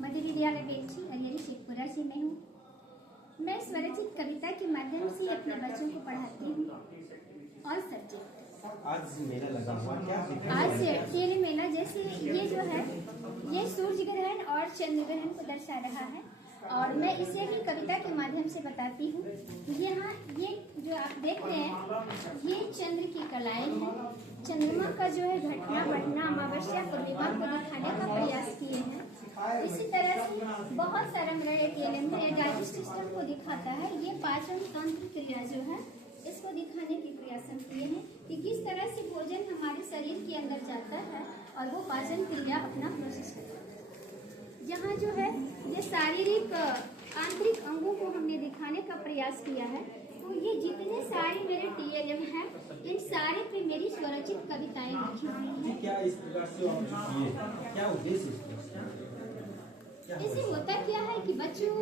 मध्य विद्यालय बेलछी अरियरी शेखपुरा से मैं हूँ। मैं स्वरचित कविता के माध्यम से अपने बच्चों को पढ़ाती हूँ। और सब्जेक्ट आज मेला लगा हुआ क्या? आज तेरे मेला जैसे ये जो है ये सूर्य ग्रहण और चंद्र ग्रहण को दर्शा रहा है और मैं इसे ही कविता के माध्यम से बताती हूँ। यहाँ ये जो आप देख रहे हैं ये चंद्र की कलाएं हैं। चंद्रमा का जो है घटना बढ़ना अमावस्या पूर्णिमा को दिखाने का प्रयास किए हैं। इसी तरह से बहुत सारा मेरा एक एलिमेंट है डाइजेस्ट सिस्टम को दिखाता है। ये पाचन तंत्र क्रिया जो है इसको दिखाने के प्रयास किए हैं कि किस तरह से भोजन हमारे शरीर के अंदर जाता है और वो पाचन क्रिया अपना प्रोसेस करता है। यहाँ जो है ये शारीरिक आंतरिक अंगों को हमने दिखाने का प्रयास किया है। तो ये जितने सारे मेरे टीएलएम हैं इन सारे पे मेरी स्वरचित कविताएं लिखी हुई हैं। क्या इस प्रकार से क्या उद्देश्य इससे होता क्या है कि बच्चों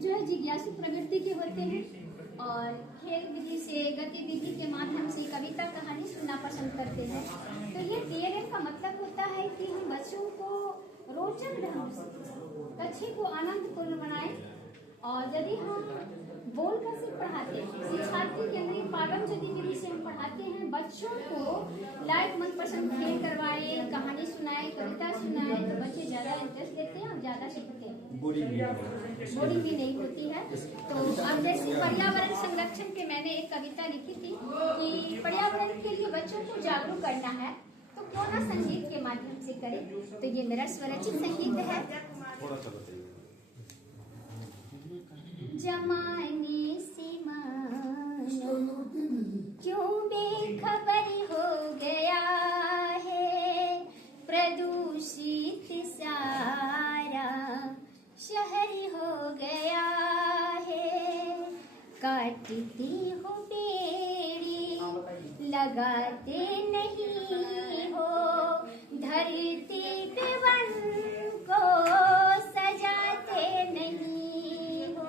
जो है जिज्ञासु प्रवृत्ति के होते हैं और खेल विधि से गतिविधि के माध्यम से कविता कहानी सुनना पसंद करते हैं। तो ये टीएलएम का मतलब होता है कि हम बच्चों को रोचक ढंग से कक्षे को आनंदपूर्ण बनाएं। और यदि हम बोल कर से पढ़ाते हैं शिक्षार्थी के अंदर पागम गतिविधि से हम पढ़ाते हैं बच्चों को लाइक मनपसंद खेल करवाए कहानी सुनाए कविता सुनाए तो बच्चे ज्यादा इंटरेस्ट लेते हैं और ज्यादा सीखते हैं। बोरिंग भी नहीं होती है। तो अब जैसे पर्यावरण संरक्षण के मैंने एक कविता लिखी थी कि पर्यावरण के लिए बच्चों को जागरूक करना है तो क्यों ना संगीत के माध्यम से करें। तो ये मेरा स्वरचित संगीत है। जमाने से मानो क्यों बेखबर हो गया है प्रदूषित सारा शहर हो गया है। काटते हो पेड़ लगाते नहीं हो धरती पे वन को सजाते नहीं हो।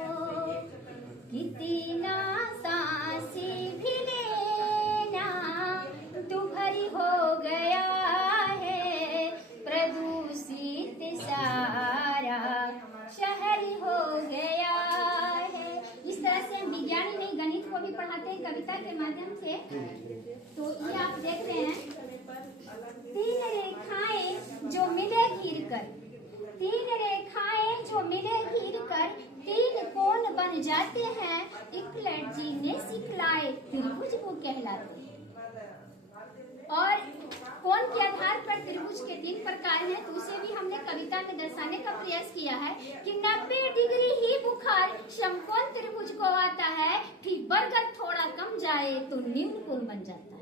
कितना सांस भी लेना दुभर हो गया है प्रदूषित सारा शहर हो गया है। इस तरह से हम विज्ञान में गणित को भी पढ़ाते हैं कविता के माध्यम से। तो ये आप देख रहे हैं 3 रेखाएं जो मिले घिर कर 3 रेखाएं जो मिले घिर कर 3 कोण बन जाते हैं। इकलट जी ने सिखलाए त्रिभुज को कहलाते हैं। और कोण के आधार पर त्रिभुज के 3 प्रकार हैं तो उसे भी हमने कविता में दर्शाने का प्रयास किया है कि 90 डिग्री ही बुखार समकोण त्रिभुज को आता है फिर बरगद थोड़ा कम जाए तो न्यून कोण बन जाता है।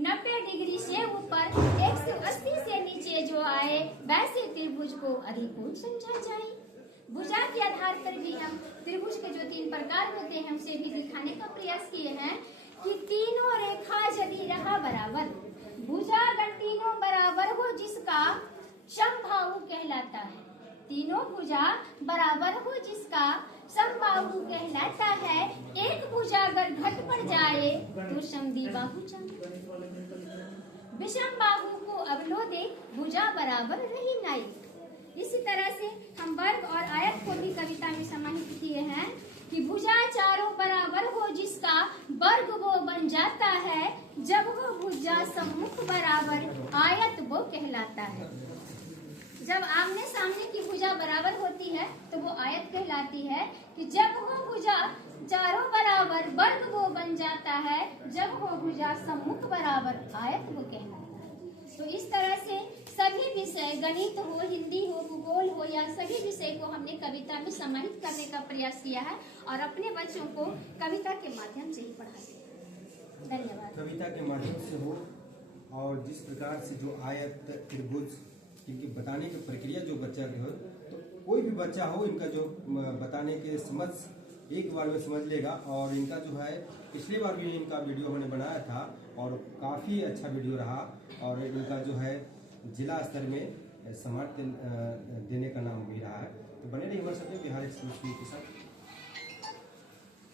90 डिग्री से ऊपर 180 से नीचे जो आए वैसे त्रिभुज को अधिकोण समझा जाए। भुजा के आधार पर भी हम त्रिभुज के जो 3 प्रकार होते हैं उसे भी दिखाने का प्रयास किए हैं कि तीनों रेखा यदि रहा बराबर भुजा अगर तीनों बराबर हो जिसका समबाहु कहलाता है। तीनों भुजा बराबर हो जिसका समबाहु कहलाता है। एक भुजा अगर घट पड़ जाए तो समद्विबाहु विषम बाहु को अवलोदे भुजा बराबर रही नाई। इसी तरह से हम वर्ग और आयत को भी कविता में समाहित किए हैं कि भुजा चारों बराबर हो जिसका वर्ग वो बन जाता है। जब वो भुजा सम्मुख बराबर आयत वो कहलाता है। जब आमने सामने की भुजा बराबर होती है तो वो आयत कहलाती है कि जब वो भुजा चारों बराबर वर्ग वो बन जाता है। जब वो भुजा सम्मुख बराबर आयत वो कहलाता है। तो इस तरह से सभी विषय गणित हो हिंदी हो भूगोल हो या सभी विषय को हमने कविता में समाहित करने का प्रयास किया है और अपने बच्चों को कविता के माध्यम से ही पढ़ाते हैं। धन्यवाद। कविता के माध्यम से हो और जिस प्रकार से जो आयत त्रिभुज इनकी बताने की प्रक्रिया जो बच्चा की हो तो कोई भी बच्चा हो इनका जो बताने के समझ एक बार में समझ लेगा। और इनका जो है पिछली बार भी इनका वीडियो हमने बनाया था और काफ़ी अच्छा वीडियो रहा और इनका जो है जिला स्तर में सम्मान देने का नाम भी रहा है। तो बने रहिए हमारे साथ बिहार एक्सप्रेस के साथ।